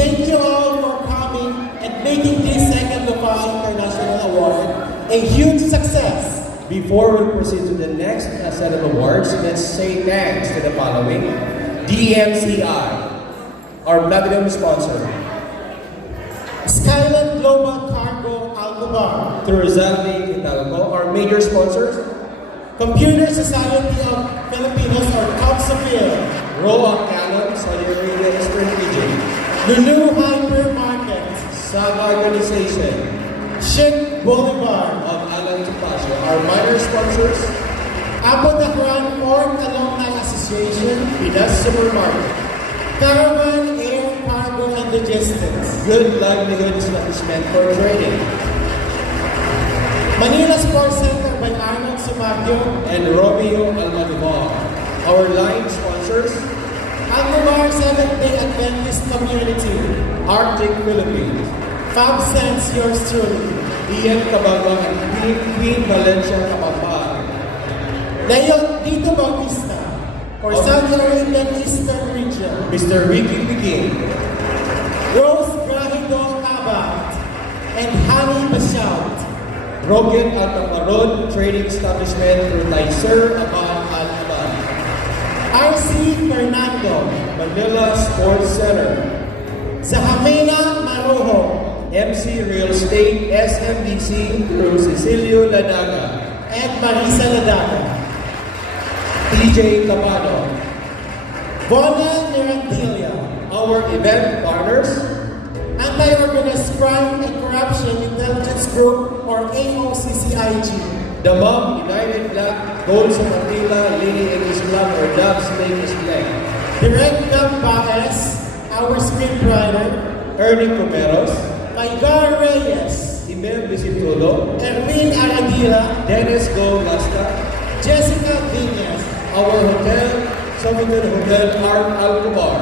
Thank you all for coming and making this second Lupao International Award a huge success. Before we proceed to the next set of awards, let's say thanks to the following. DMCI, our platinum sponsor. Skyland Global Cargo Alcobar. Turizaldi Hidalgo, our major sponsors. Computer Society of Filipinos or COPSAFIL. Roa Canon, Saudi Arabia, Eastern Region. Lulu Hypermarket. Saga Organization. Sheikh Bolivar Of Alan Topacio, our minor sponsors. Apo Dahran Port Alumni Association. Pinas Supermarket. Caravan Air Cargo and Logistics. Good Livelihood Establishment for Trading. Manila Sports Center by Arnold Sumagyo. And Romeo Almodovar, our line sponsors. Alcobar Seventh-day Adventist Community. Arctic Philippines. Fab Sense, yours truly. Ian Cababa and Queen Valencia Cababa. Dito Bautista for Saudi Arabian Eastern Region. Mr. Ricky Begin. Rose Grahido Abat and Hani Bashout. Rogan Altamarod Trading Establishment through Nicer Abad Al-Abad. RC Fernando. Manila Sports Center. Zahamena Maroho. MC Real Estate SMDC through Cecilio Ladaga. And Marisa Ladaga. DJ Camado. Bona Mirandilla. Our event partners. Anti-Organized Crime and Corruption Intelligence Group or AOCCIG. The Mom United Black Gold sa Manila Lady English Club or Dubs Ladies Black. Direct Gab Baez, our scriptwriter. Ernie Comeros. Maigar Reyes. Imel Visitulo. Erwin Aradila. Dennis Go Gasta. Jessica Viñas. Our hotel, Sofitel Hotel Art Alcobar.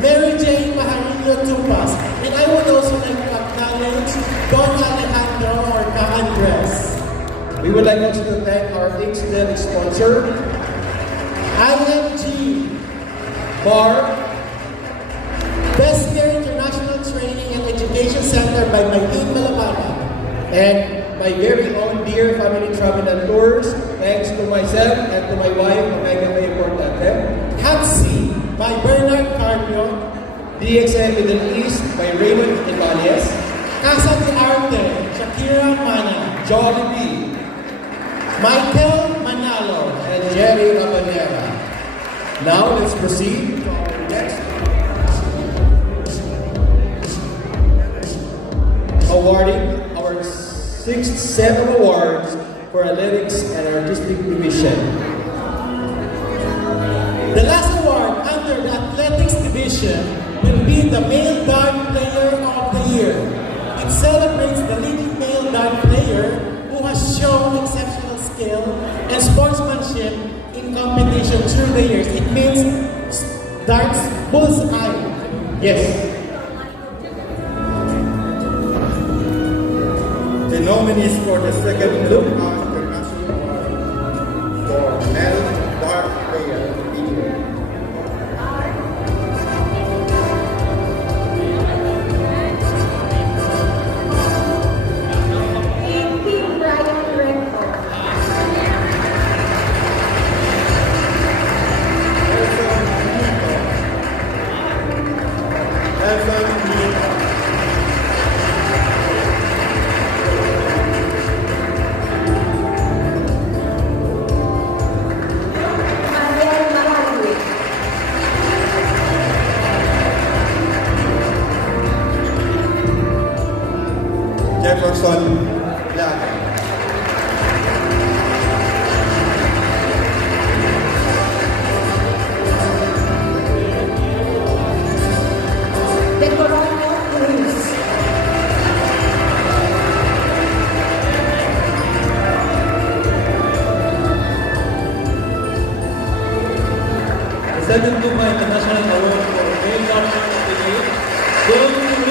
Mary Jane Maharillo Tupas. And I would also like to acknowledge Don Alejandro or Ka Andres. We would like also to thank our excellent sponsor, IMG. Bar, Best Care International Training and Education Center by Maylene Malababa. and my very own dear family travel and tours. Thanks to myself and to my wife, Omega May Importante. Hatsi by Bernard Carpio. DXN Middle East by Raymond Ibanez. Casa de Arte, Shakira Mana. Jollibee, Michael Manalo. and Jerry Rabanera. Now let's proceed to our next awarding our sixth set of awards for athletics and artistic division. The last award under the Athletics Division will be the Male Dart Player of the Year. It celebrates the leading male dart player who has shown exceptional skill and sportsmanship in competition through the years. It means darts bullseye. Yes. The nominees for the second Lupao International Award for Male Dart Player of the Year. King Brian Renko. Elson Nito. Mariel Mahawi. Jefferson Llaga. De Coronel Cruz. The second Lupao International Award for Male Darter of the Year goes to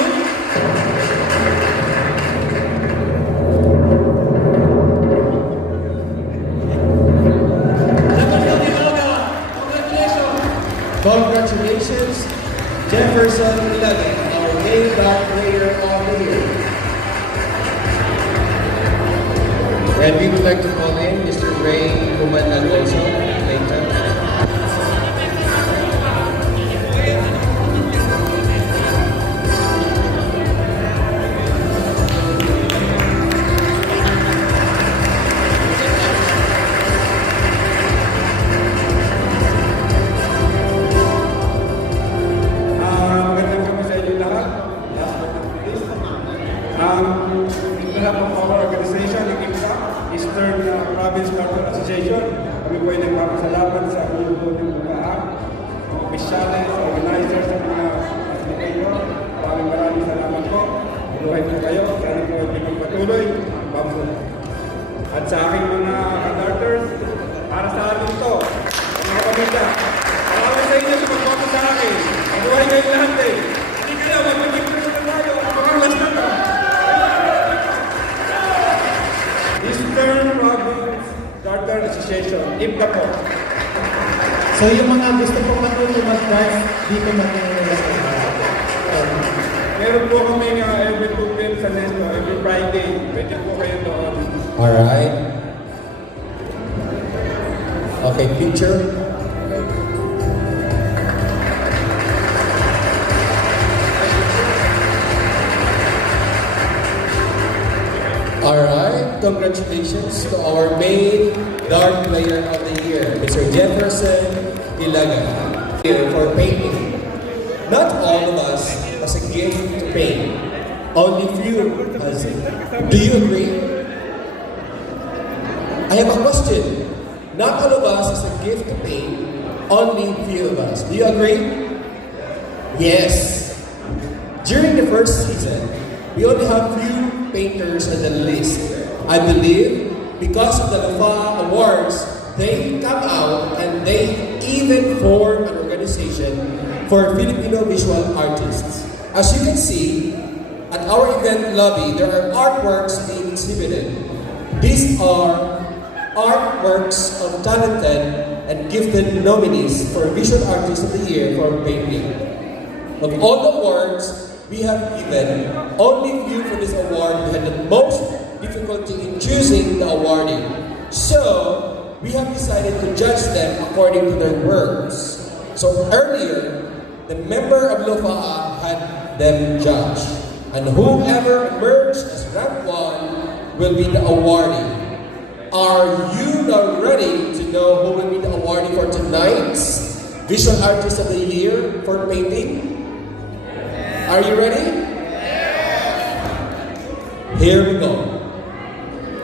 Philippine Sports Association. Kami po ay nagpapasalamat sa ulo ng mga opisyalis, organizers, at mga atleteyo. Maraming salamat po. Buhay po kayo. Sana po ay pagpatuloy. At sa aking mga conductors, para sa atin to, mga kapamilya, salamat sa inyo sa pagpapasalamat sa akin. Mabuhay kayo lahat eh. Hindi kayo, magpapagpapasalamat na tayo. Mga last na to. Eastern Province Charter Association, IPCA po. So yung mga gusto po matuloy mag-dance, dito mag-dance. Meron po kami every 2 p.m. sa Nesto, every Friday. Pwede po kayo doon. Alright. Okay, picture. Alright, congratulations to our main dart player of the year, Mr. Jefferson Ilaga. Here for painting. Not all of us has a gift to paint. Only few has it. Do you agree? I have a question. Not all of us has a gift to paint. Only few of us. Do you agree? Yes. During the first season, we only have few painters on the list. I believe because of the LUFA Awards, they come out and they even form an organization for Filipino visual artists. As you can see, at our event lobby, there are artworks being exhibited. These are artworks of talented and gifted nominees for Visual Artist of the Year for painting. Of all the awards we have given, only few for this award had the most difficulty in choosing the awardee. So, we have decided to judge them according to their works. So earlier, the member of LUFA had them judge. And whoever emerged as rank 1 will be the awardee. Are you now ready to know who will be the awardee for tonight's Visual Artist of the Year for painting? Are you ready? Here we go.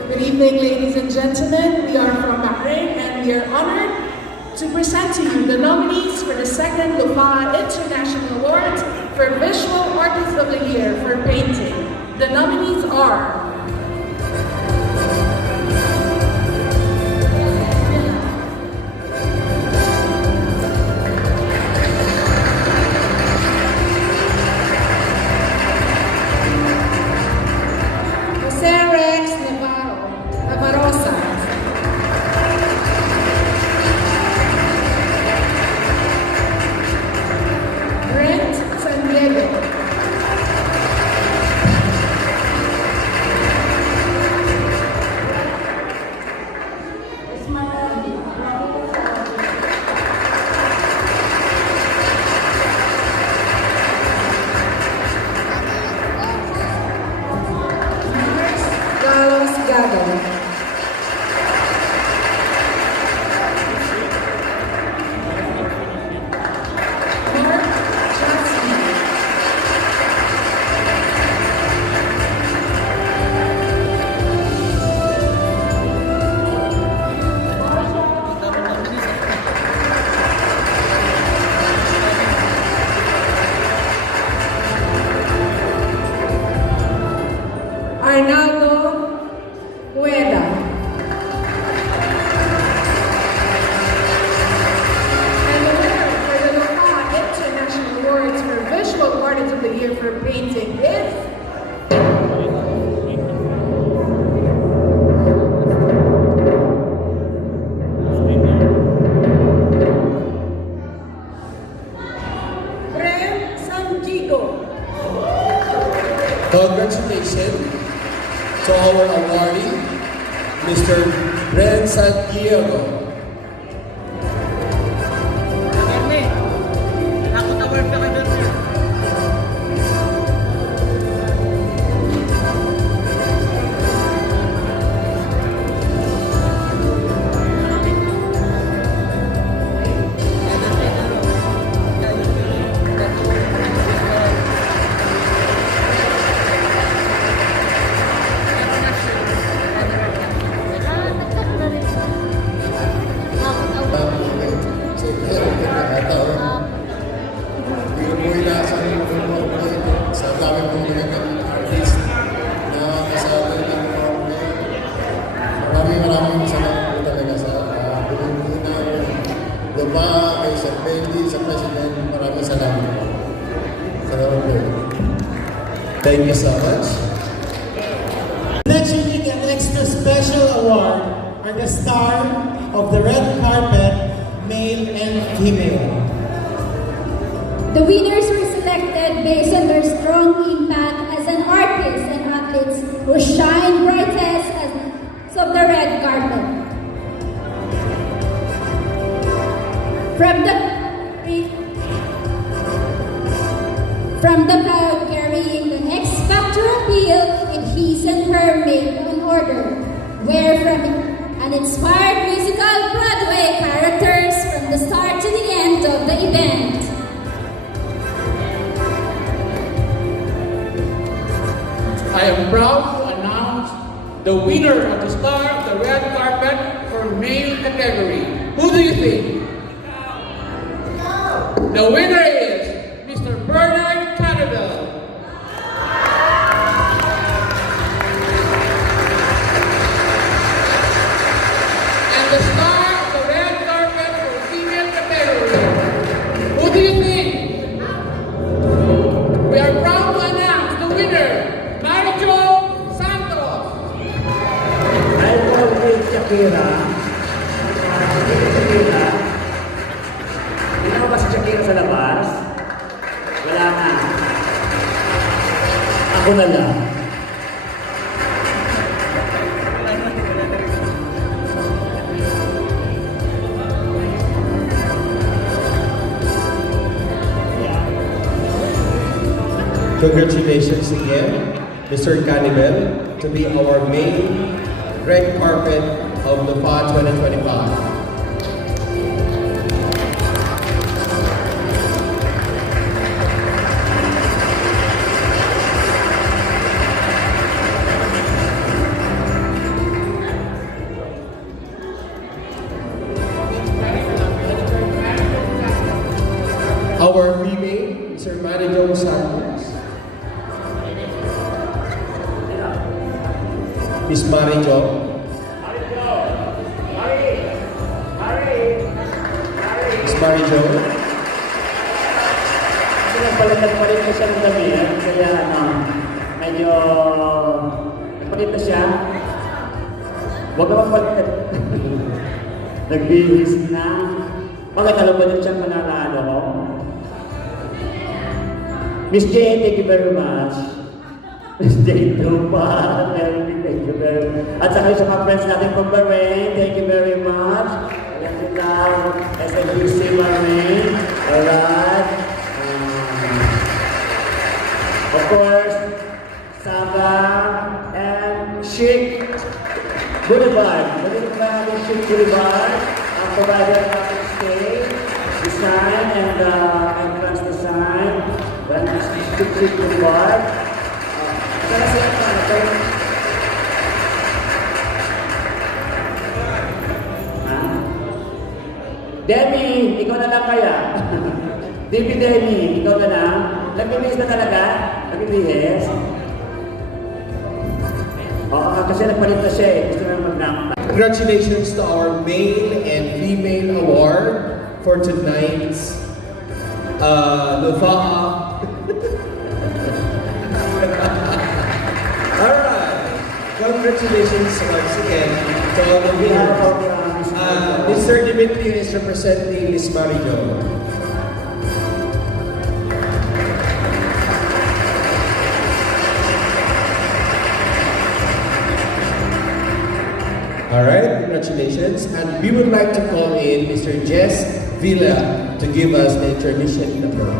Good evening, ladies and gentlemen. We are from Bahrain and we are honored to present to you the nominees for the second LUFA International Award for Visual Artist of the Year for painting. The nominees are Jose Rex Navarroza. Brent San Diego. Carlos Gago. Mark Chasney. Arnaldo Rueda. And the winner for the LUFA International Awards for Visual Artist of the Year for painting is Brent San Diego. Congratulations to our awardee, Mr. Bren Santiago. talaga kami artist na kasama ng maraming salamat po talaga sa Pilipinas, Lupa, kay Sir Benji, sa President. Maraming salamat po. Salamat po. Thank you so much. Next unique and extra special award are the star of the red carpet, male and female. The winners were selected based on their strong impact as an artist and athletes who shine brightest as of the red carpet. From the crowd carrying the X Factor appeal in his and her make-on order, where from an inspired musical Broadway characters from the start to the end of the event. I am proud to announce the winner of the Star of the Red Carpet for male category. Who do you think? The winner is Mr. Bernard Cannibal. And the Star of the Red Carpet for female category. Who do you think? We are proud to announce the winner, Marijo Santos. I call it Shakira. Hindi na ba si Shakira sa labas? Wala na. Ako na lang. Congratulations again, Mr. Cannibal, to be our main red carpet of the FA 2025. Our female, Mr. Marijo Santos. Miss Marijo. Miss Marijo. Kasi nagpalit ko siya ng damit, kaya medyo nagpalit na siya. Huwag naman palit. Nagbihis na. Bakit alam ba niyo siyang mananalo? Miss Jane, thank you very much. Miss Jane Dupa, thank you very much. At saka sa mga friends natin from Bahrain, thank you very much. Ayan sila, SNBC Bahrain. Alright. Of course, Saga and Chic Boulevard. Magiging natin Chic Boulevard. Ang provider natin stage, design, and entrance design. Then, Chic Boulevard. Sana sila pa, Demi, ikaw na lang kaya. Demi, ikaw na lang. Nagbibihis na talaga? Nagbibihis? Oo, kasi nagpalit na siya eh. Gusto na mag-knock. Congratulations to our male and female award for tonight's Lufa'a. Alright. Congratulations once again to all the winners. Mr. Dimitri is representing Miss Marijo. Alright, congratulations. And we would like to call in Mr. Jess Villa to give us the intermission number.